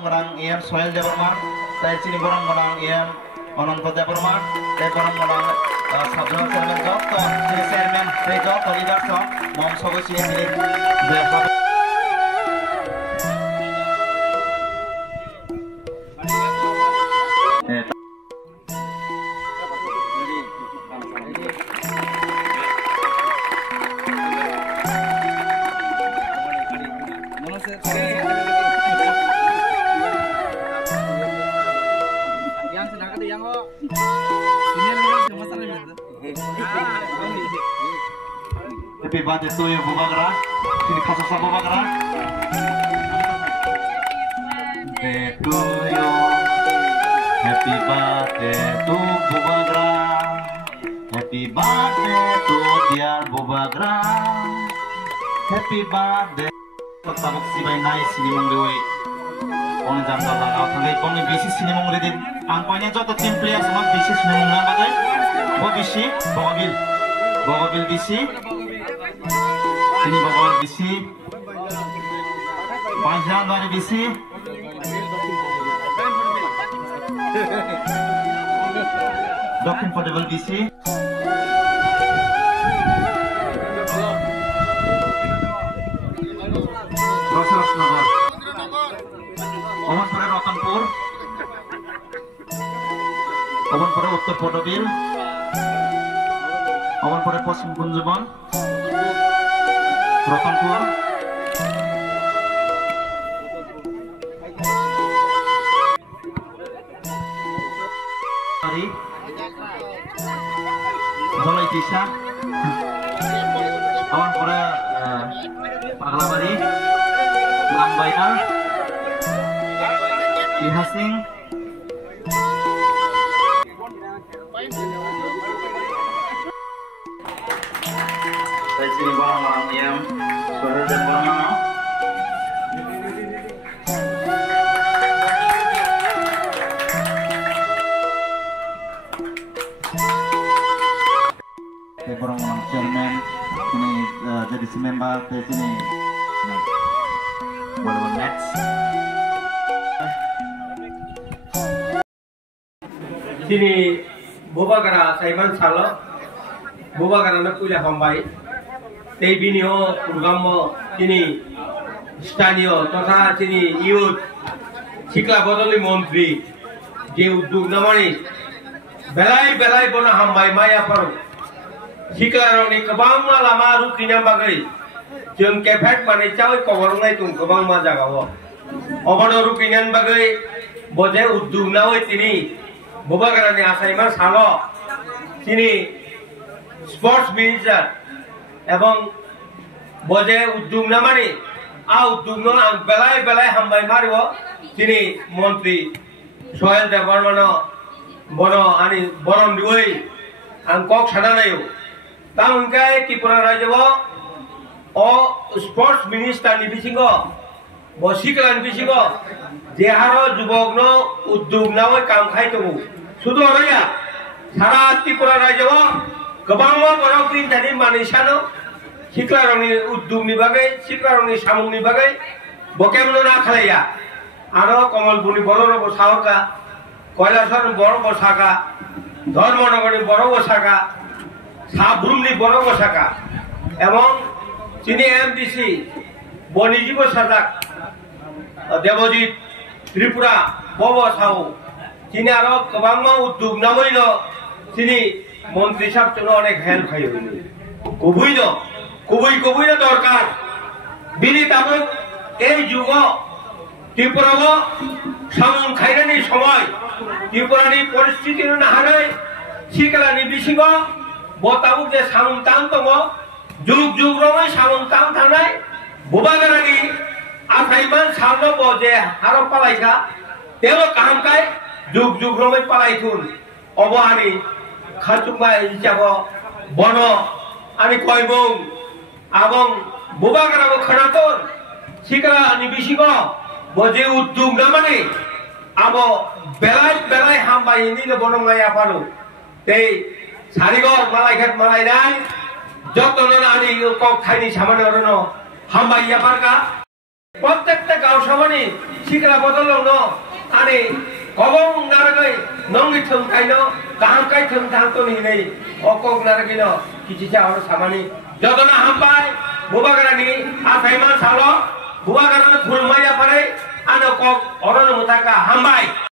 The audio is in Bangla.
Orang Iam Soil Development, dari sini orang Iam Ononto Development, dari orang Sabjana Chairman Job, to sini Chairman, dari Job, to leader to, Mom Sogo sini ini, Happy birthday to you, Bubagra. Sini kasih sama Bubagra. Birthday to you. Happy birthday to Bubagra. Happy birthday to dear Bubagra. Happy birthday. Tabuk si bay nice sini mengdewi. Orang janggal lagau. Tapi kami bisi sini mengredit. Angpanya jatuh tim player semua bisi sini mengambil. Bo bisi, Bogobil bisi. Sini Bogobil bisi. 5 Januari bisi. Dokin Podable bisi. Rosasnagar. Omanpura Ratanpur. Omanpura Uttar Podobil. Omanpura Paschim Kunjubon. Ratanpur. Zolai Tisha. Omanpura Paglamari. Lambaina. Ihasing. Dari sini orang yang suara dan orang chairman ini jadi si member di sini boleh next. Sini Bubagra Saiman Salo Bubagra na puja hambai tei binio urgammo sini স্থানীয় তথা তিনি ইউথ শিক্ষা বদলি মন্ত্রী যে উদ্যোগ নামানি বেলায় বেলায় বনা হামবাই মায়া পারো শিক্ষারনি गोबां लामा रुकिना बागै जों केफेट माने चाव कबरंनाय तुम गोबां मा जागाव अबनो रुकिनान बागै बजे उद्योग नावै तिनि बुबाग्रानि आसाइमा सालो तिनि स्पोर्ट्स मिनिस्टार एवं बजे उद्योग नामानि आ उद्योग न आं बेलाय बेलाय हामबाय मारिव तिनि मन्त्री सहेल देवर्मन बनो आनि बरन दिवै आं कक सानानायो तांकाय त्रिपुरा राज्यो ओ स्पोर्ट्स मिनिस्टार नि बिसिङो बसिकलान बिसिङो जेहारो जुबकनो उद्योग नावै काम खायतमु सुदु अरया सारा त्रिपुरा राज्यो गोबां बरक दिनथानि मानिसानो शिक्षारनि उद्योगनि बागै शिक्षारनि सामुनि बागै बकेमनो ना खालाया आरो कमलपुरनि बर'र बसावका কৈলাসর বড় বসাকা ধর্মনগরী বড় বসাকা সাবরুমনি বড় বসাকা এবং তিনি এমডিসি বনিজীব সাজাক দেবজিৎ ত্রিপুরা ববসাও তিনি আরো গোबां উদ্যোগ নামইল তিনি মন্ত্রী সাহেব জন্য অনেক হেল্প খাই কবুই দরকার বিনি তাবুক এই যুগ ত্রিপুরাও সামুন খাইরানি সময় ত্রিপুরানি পরিস্থিতি নাহাरै শিকলানি बिसिङो बताबुक जे सामुन ताम दङ जुग जुग रङै सामुन ताम थानाय बुबाग्रानि आखाइमान सामनो बजे हारो पालायका तेव कामकाय जुग जुग रङै पालायथुन अब आनि खाचुमा हिसाब बन आनि कयमुं आबं बुबाग्राबो खोनातोन शिकलानि बिसिङो बजे उद्योग नामानि आबो बेलाय बेलाय हामबायनि बनंगाय आफानु ते सारिगर मालायघाट मालायनाय जतन आनि कक थाइनि सामानरनो हामबाय आफारका প্রত্যেকটা গাঁও সভানি শিখরা বদল আরে কবং নারাগৈ নঙ্গি থং কাইনো গাহাম কাই থং থাংতো নিনেই অকক নারাগিনো কিছিছে আর সামানি যতনা হামপাই বুবাগারানি আসাইমান সালো বুবাগারানো খুলমাইয়া পারে আনো কক অরণ মুতাকা হামবাই